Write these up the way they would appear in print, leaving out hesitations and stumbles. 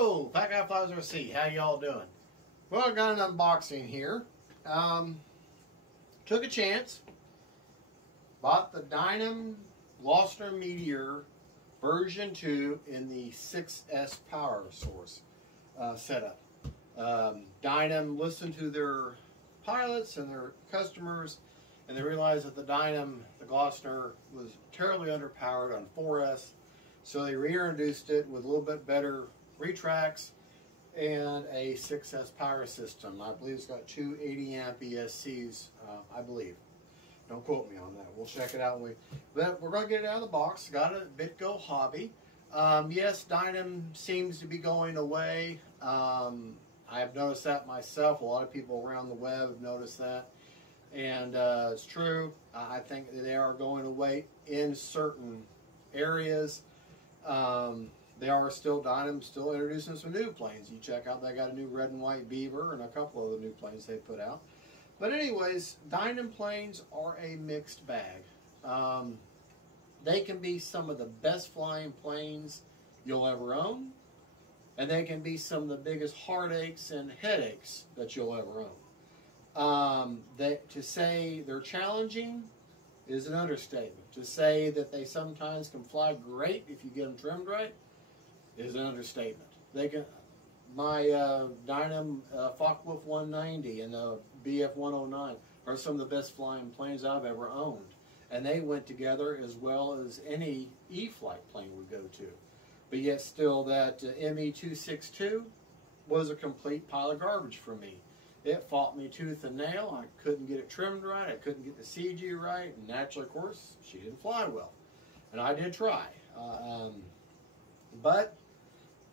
Hello, Fat Guy Flies RC. How y'all doing? Well, I got an unboxing here. Took a chance. Bought the Dynam Gloster Meteor version 2 in the 6S power source setup. Dynam listened to their pilots and their customers, and they realized that the Gloster was terribly underpowered on 4S, so they reintroduced it with a little bit better retracts and a 6S power system. I believe it's got two 80 amp ESCs, I believe. Don't quote me on that. We'll check it out. But we're going to get it out of the box. Got it at BitGo Hobby. Yes, Dynam seems to be going away. I have noticed that myself. A lot of people around the web have noticed that. And it's true. I think they are going away in certain areas. They are still, Dynam still introducing some new planes. You check out, they got a new red and white Beaver and a couple other new planes they put out. But anyways, Dynam planes are a mixed bag. They can be some of the best flying planes you'll ever own, and they can be some of the biggest heartaches and headaches that you'll ever own. To say they're challenging is an understatement. To say that they sometimes can fly great if you get them trimmed right is an understatement. They can. My Dynam Focke-Wulf 190 and the BF 109 are some of the best flying planes I've ever owned, and they went together as well as any E-flight plane would go to. But yet still, that ME 262 was a complete pile of garbage for me. It fought me tooth and nail. I couldn't get it trimmed right. I couldn't get the CG right. And naturally, of course, she didn't fly well. And I did try. But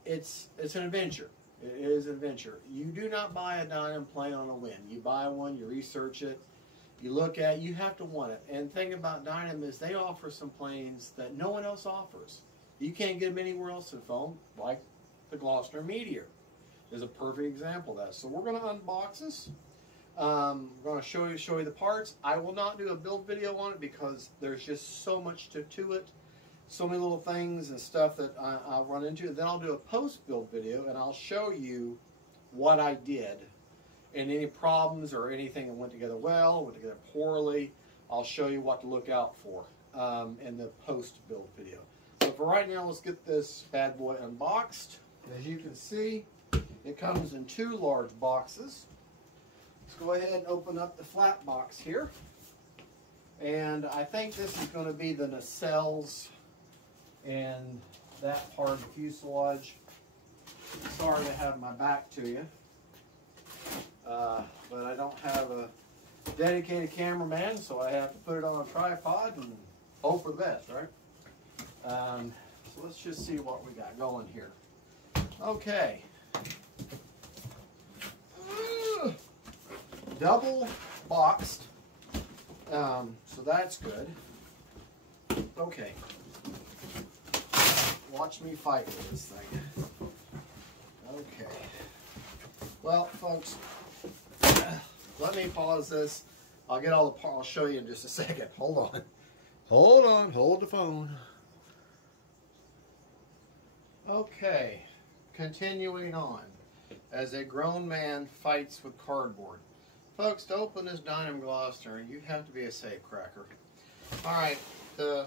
it's an adventure. It is an adventure. You do not buy a Dynam plane on a whim. You buy one, you research it, you look at it, you have to want it. And the thing about Dynam is they offer some planes that no one else offers. You can't get them anywhere else in foam, like the Gloster Meteor is a perfect example of that. So we're going to unbox this. I'm going to show you the parts. I will not do a build video on it because there's just so much to it. So many little things and stuff that I'll run into. Then I'll do a post-build video and I'll show you what I did and any problems or anything that went together well, went together poorly. I'll show you what to look out for in the post-build video. So for right now, let's get this bad boy unboxed. As you can see, it comes in two large boxes. Let's go ahead and open up the flat box here. And I think this is going to be the nacelles and that part of the fuselage. Sorry to have my back to you, but I don't have a dedicated cameraman, so I have to put it on a tripod and hope for the best, right? So let's just see what we got going here. Okay. Double boxed, so that's good. Okay. Watch me fight with this thing. Okay. Well, folks, let me pause this. I'll get all the parts. I'll show you in just a second. Hold on. Hold on. Hold the phone. Okay. Continuing on. As a grown man fights with cardboard. Folks, to open this Dynam Gloster, you have to be a safecracker. Alright, the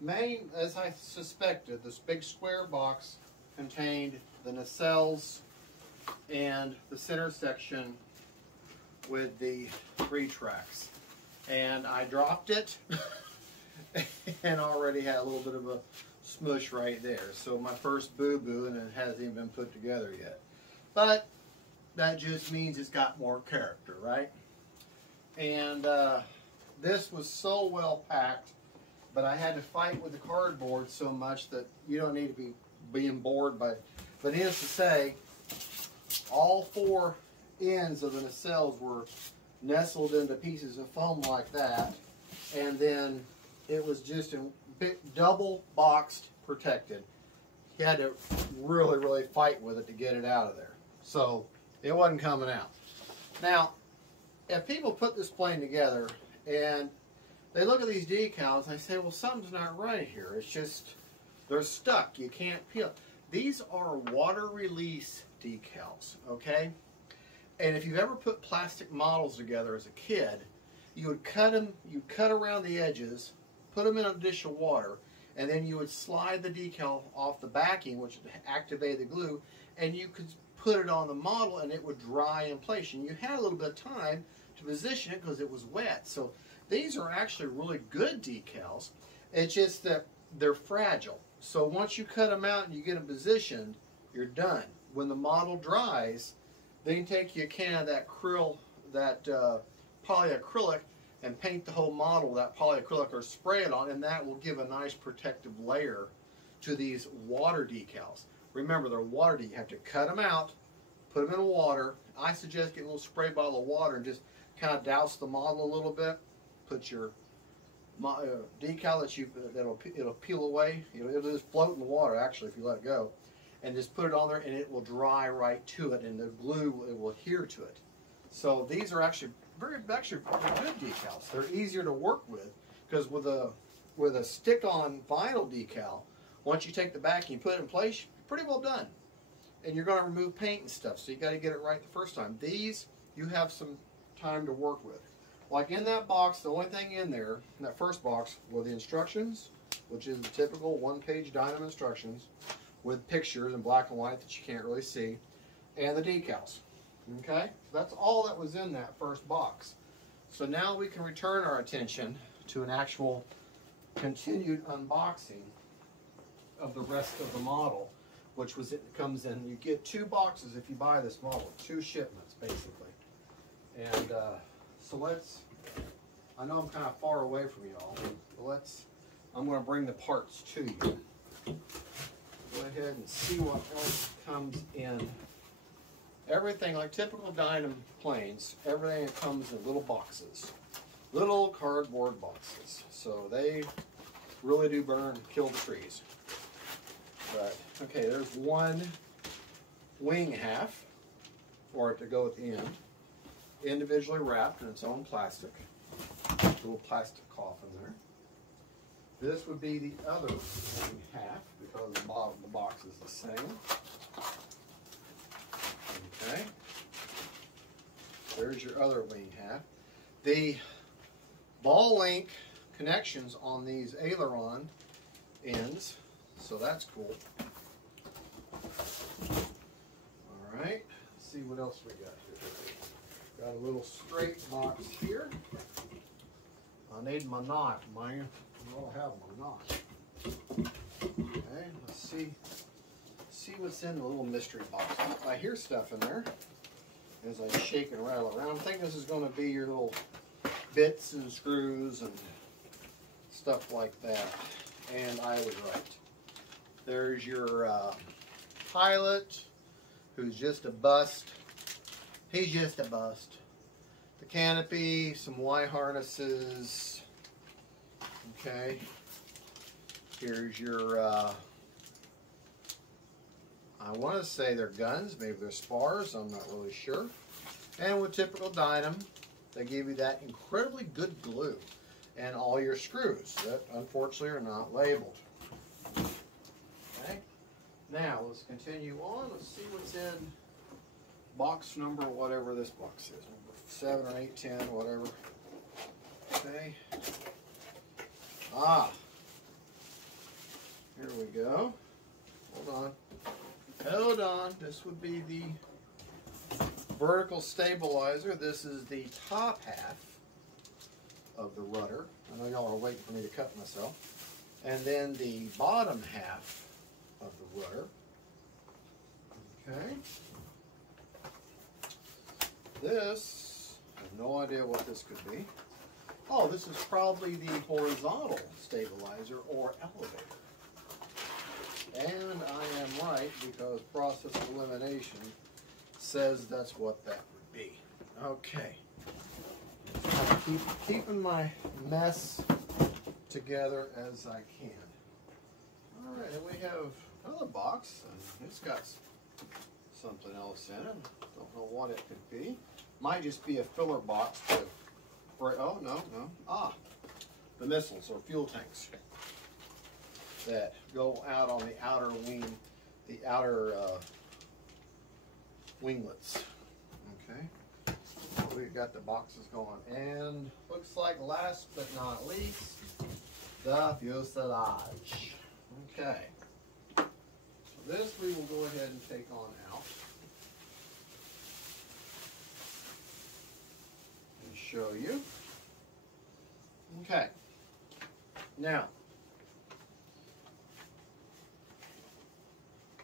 main, as I suspected, this big square box contained the nacelles and the center section with the retracts. And I dropped it and already had a little bit of a smush right there. So my first boo-boo, and it hasn't even been put together yet. But that just means it's got more character, right? And this was so well packed, but I had to fight with the cardboard so much that you don't need to be being bored by it. But needless to say, all four ends of the nacelles were nestled into pieces of foam like that, and then it was just a big double boxed protected. You had to really, really fight with it to get it out of there. So it wasn't coming out. Now, if people put this plane together and they look at these decals and they say, well, something's not right here. It's just, they're stuck. You can't peel. These are water release decals, okay? And if you've ever put plastic models together as a kid, you would cut them, you'd cut around the edges, put them in a dish of water, and then you would slide the decal off the backing, which would activate the glue, and you could put it on the model and it would dry in place. And you had a little bit of time to position it because it was wet. So these are actually really good decals. It's just that they're fragile. So once you cut them out and you get them positioned, you're done. When the model dries, then you take your can of that polyacrylic and paint the whole model with that polyacrylic or spray it on, and that will give a nice protective layer to these water decals. Remember, they're water decals. You have to cut them out, put them in water. I suggest get a little spray bottle of water and just kind of douse the model a little bit. Put your decal that it'll peel away. It'll just float in the water actually if you let it go, and just put it on there, and it will dry right to it, and the glue it will adhere to it. So these are actually very good decals. They're easier to work with because with a stick-on vinyl decal, once you take the back and you put it in place, you're pretty well done. And you're going to remove paint and stuff, so you got to get it right the first time. These you have some time to work with. Like in that box, the only thing in there, in that first box, were the instructions, which is the typical one-page Dynam instructions with pictures in black and white that you can't really see, and the decals. Okay? That's all that was in that first box. So now we can return our attention to an actual continued unboxing of the rest of the model, which was it comes in. You get 2 boxes if you buy this model, 2 shipments basically. And so I know I'm kind of far away from y'all, but I'm going to bring the parts to you. Go ahead and see what else comes in. Everything, like typical Dynam planes, everything comes in little boxes. Little cardboard boxes. So they really do burn and kill the trees. But, okay, there's one wing half, or to go at the end, individually wrapped in its own plastic. Little plastic coffin there. This would be the other wing half, because the bottom of the box is the same. Okay. There's your other wing half. The ball link connections on these aileron ends, so that's cool. All right, let's see what else we got here. Got a little straight box here. I need my knife, man. I don't have my knife. Okay, let's see what's in the little mystery box. I hear stuff in there as I shake and rattle around. I'm thinking this is going to be your little bits and screws and stuff like that. And I was right. There's your pilot, who's just a bust. He's just a bust. The canopy, some Y harnesses. Okay. Here's your I want to say they're guns, maybe they're spars, I'm not really sure. And with typical Dynam, they give you that incredibly good glue and all your screws that unfortunately are not labeled. Okay, now let's continue on. Let's see what's in box number, whatever this box is, number 7 or 8, 10, whatever. Okay. Here we go. Hold on. Hold on, this would be the vertical stabilizer. This is the top half of the rudder. I know y'all are waiting for me to cut myself. And then the bottom half of the rudder. Okay. This, I have no idea what this could be. Oh, this is probably the horizontal stabilizer or elevator. And I am right because process of elimination says that's what that would be. Okay. I'm keeping my mess together as I can. All right, and we have another box, and it's got something else in it. Don't know what it could be. Might just be a filler box for, oh, no. The missiles or fuel tanks that go out on the outer wing the outer winglets. Okay, we've got the boxes going, and looks like last but not least, the fuselage. Okay, so this we will go ahead and take on out and show you. Okay, now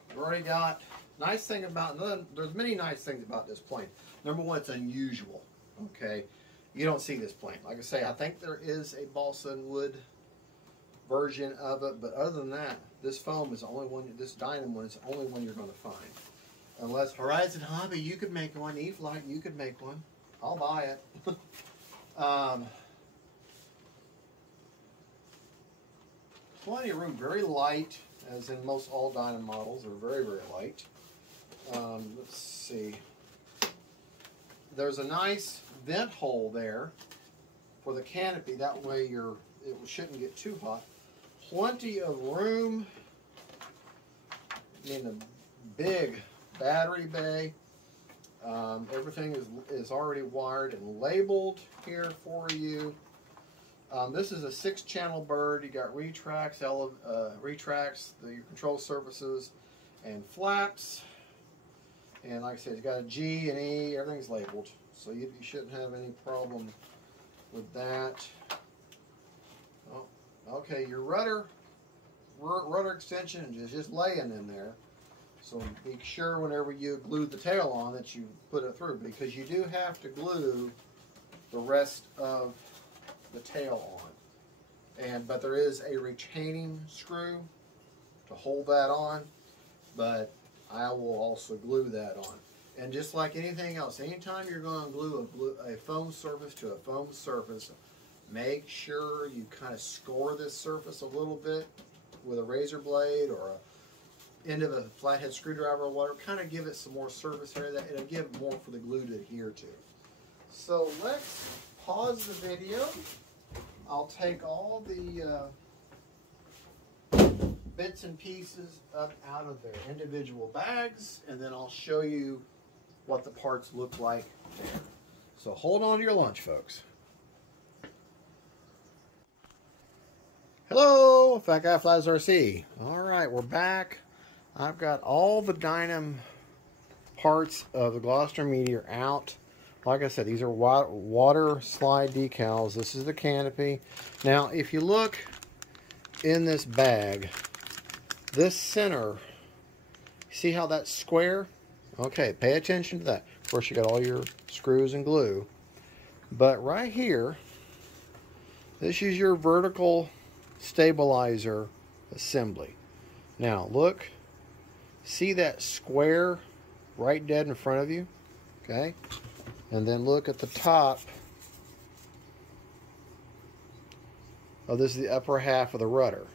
we've already got, nice thing about, there's many nice things about this plane. Number one, it's unusual. Okay, you don't see this plane. Like I say, I think there is a balsa and wood version of it, but other than that, this foam is the only one, this Dynam one is the only one you're going to find. Unless Horizon Hobby, you could make one. E-Flight, you could make one. I'll buy it. Plenty of room, very light, as in most all Dynam models are very, very light. Let's see. There's a nice vent hole there for the canopy. That way it shouldn't get too hot. Plenty of room in the big battery bay. Everything is already wired and labeled here for you. This is a 6-channel bird. You got retracts, your control surfaces, and flaps. And like I said, you got a G and E. Everything's labeled, so you shouldn't have any problem with that. Oh, okay, your rudder extension is just laying in there. So be sure whenever you glue the tail on that you put it through, because you do have to glue the rest of the tail on. But there is a retaining screw to hold that on, but I will also glue that on. And just like anything else, anytime you're going to glue a foam surface to a foam surface, make sure you kind of score this surface a little bit with a razor blade or a end of a flathead screwdriver or whatever. Kind of give it some more surface area. That it'll give more for the glue to adhere to. So let's pause the video. I'll take all the bits and pieces up out of their individual bags, and then I'll show you what the parts look like there. So hold on to your lunch, folks. Hello, Fat Guy Flies RC. All right, we're back. I've got all the Dynam parts of the Gloster Meteor out. Like I said, these are water slide decals. This is the canopy. Now, if you look in this bag, this center, see how that's square? Okay, pay attention to that. Of course, you got all your screws and glue. But right here, this is your vertical stabilizer assembly. Now, look. See that square right dead in front of you? Okay. And then look at the top. Oh, this is the upper half of the rudder.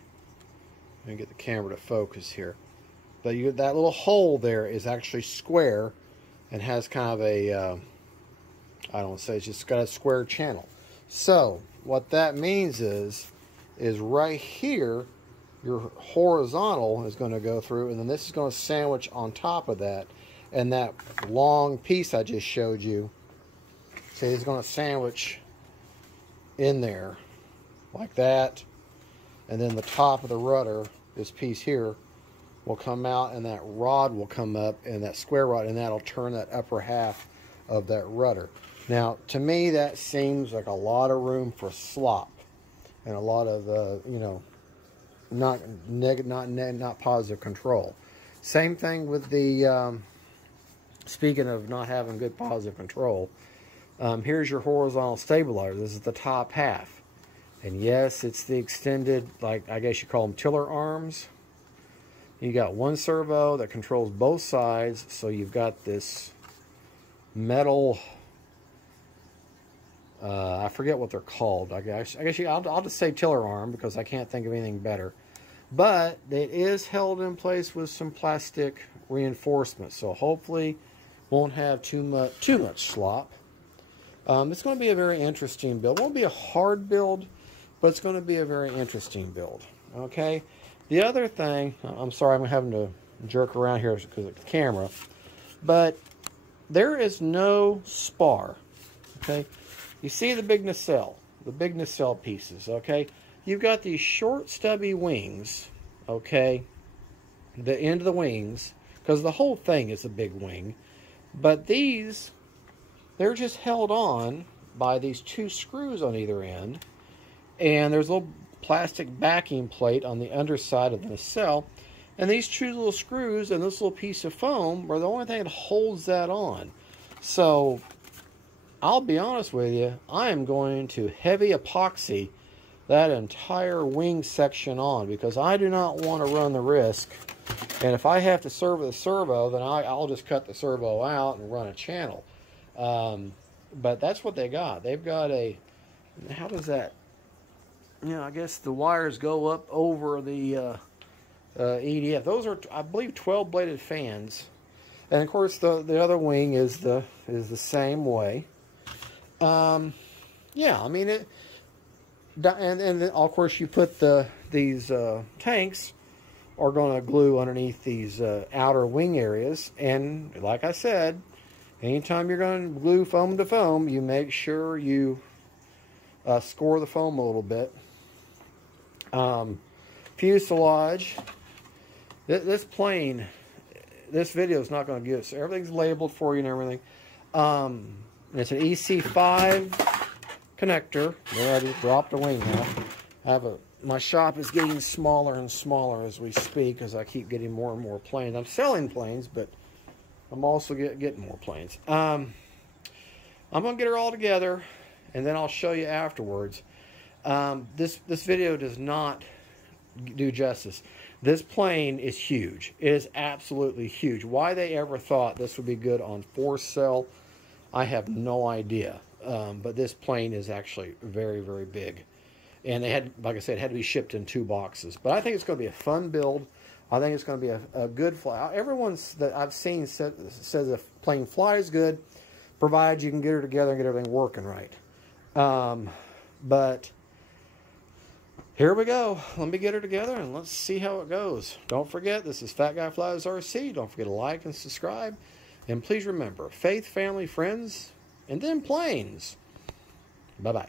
Let me get the camera to focus here. But that little hole there is actually square and has kind of a, I don't say, it's just got a square channel. So what that means is right here, your horizontal is going to go through, and then this is going to sandwich on top of that. And that long piece I just showed you, see, it's going to sandwich in there like that. And then the top of the rudder, this piece here, will come out, and that rod will come up, and that square rod, and that'll turn that upper half of that rudder. Now, to me, that seems like a lot of room for slop and a lot of, you know, not positive control. Same thing with the, speaking of not having good positive control, here's your horizontal stabilizer. This is the top half. And yes, it's the extended, like, I guess you call them tiller arms. You got one servo that controls both sides, so you've got this metal, I forget what they're called. I guess I'll just say tiller arm because I can't think of anything better. But it is held in place with some plastic reinforcement, so hopefully won't have too much slop. It's going to be a very interesting build. It won't be a hard build, but it's going to be a very interesting build. Okay. The other thing, I'm sorry, I'm having to jerk around here because of the camera. But there is no spar. Okay, you see the big nacelle, pieces. Okay, you've got these short, stubby wings. Okay, the end of the wings, because the whole thing is a big wing, but these, they're just held on by these 2 screws on either end, and there's a little plastic backing plate on the underside of the nacelle, and these 2 little screws and this little piece of foam are the only thing that holds that on. So I'll be honest with you, I am going to heavy epoxy that entire wing section on, because I do not want to run the risk, and if I have to servo the servo, then I'll just cut the servo out and run a channel. But that's what they got. They've got a, how does that, I guess the wires go up over the EDF. Those are, I believe, 12 bladed fans, and of course the other wing is the same way. Yeah, I mean it. And then, of course, you put these tanks are going to glue underneath these outer wing areas. And like I said, anytime you're going to glue foam to foam, you make sure you score the foam a little bit. Fuselage. This plane, this video is not going to give us, everything's labeled for you and everything. It's an EC5 connector. There, I just dropped a wing now. My shop is getting smaller and smaller as we speak, as I keep getting more and more planes. I'm selling planes, but I'm also getting more planes. I'm going to get her all together, and then I'll show you afterwards. This video does not do justice. This plane is huge. It is absolutely huge. Why they ever thought this would be good on force cell, I have no idea. But this plane is actually very, very big. And they had, like I said, had to be shipped in 2 boxes. But I think it's going to be a fun build. I think it's going to be a good fly. Everyone's that I've seen says the plane flies good, provided you can get her together and get everything working right. But here we go. Let me get her together and let's see how it goes. Don't forget, this is Fat Guy Flies RC. Don't forget to like and subscribe. And please remember, faith, family, friends, and then planes. Bye-bye.